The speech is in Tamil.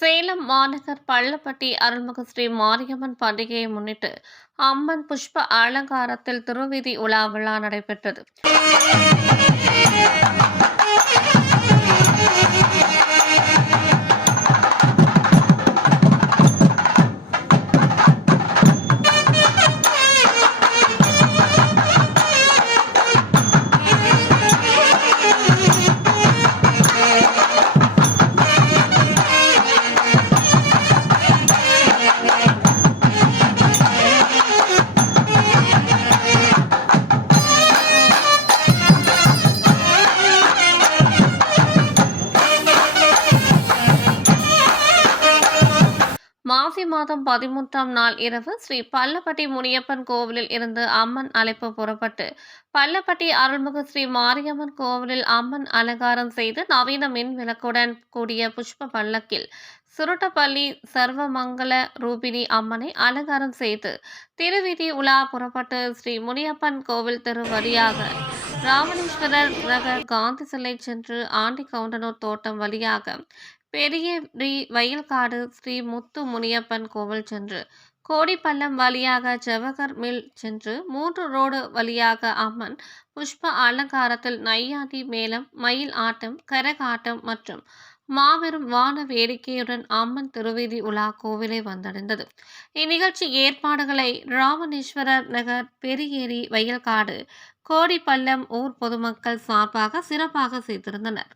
சேலம் மாநகர் பள்ளப்பட்டி அருள்மிகு ஸ்ரீ மாரியம்மன் பண்டிகையை முன்னிட்டு அம்மன் புஷ்ப அலங்காரத்தில் திருவீதி உலா விழா நடைபெற்றது. மாசி மாதம் 13ஆம் நாள் இரவு ஸ்ரீ பள்ளப்பட்டி முனியப்பன் கோவிலில் இருந்து அம்மன் அழைப்பு புறப்பட்டு பள்ளப்பட்டி அருள்மிகு ஸ்ரீ மாரியம்மன் கோவிலில் அம்மன் அலங்காரம் செய்து நவீன மின் விளக்குடன் கூடிய புஷ்ப பல்லக்கில் சுருட்டப்பள்ளி சர்வமங்கல ரூபிணி அம்மனை அலங்காரம் செய்து திருவீதி உலா புறப்பட்டு ஸ்ரீ முனியப்பன் கோவில் தெரு வழியாக ராமணேஸ்வரர் நகர் காந்தி சிலை சென்று ஆண்டி கவுண்டனூர் தோட்டம் வழியாக பெரிய வயல்காடு ஸ்ரீ முத்து முனியப்பன் கோவில் சென்று கோடிப்பள்ளம் வழியாக ஜவஹர் மில் சென்று 3 ரோடு வழியாக அம்மன் புஷ்ப அலங்காரத்தில் நையாண்டி மேளம், மயில் ஆட்டம், கரகாட்டம் மற்றும் மாபெரும் வான வேடிக்கையுடன் அம்மன் திருவீதி உலா கோவிலை வந்தடைந்தது. இந்நிகழ்ச்சி ஏற்பாடுகளை ராமணேஸ்வரர் நகர் பெரியேரி வயல்காடு கோடிப்பள்ளம் ஊர் பொதுமக்கள் சார்பாக சிறப்பாக செய்திருந்தனர்.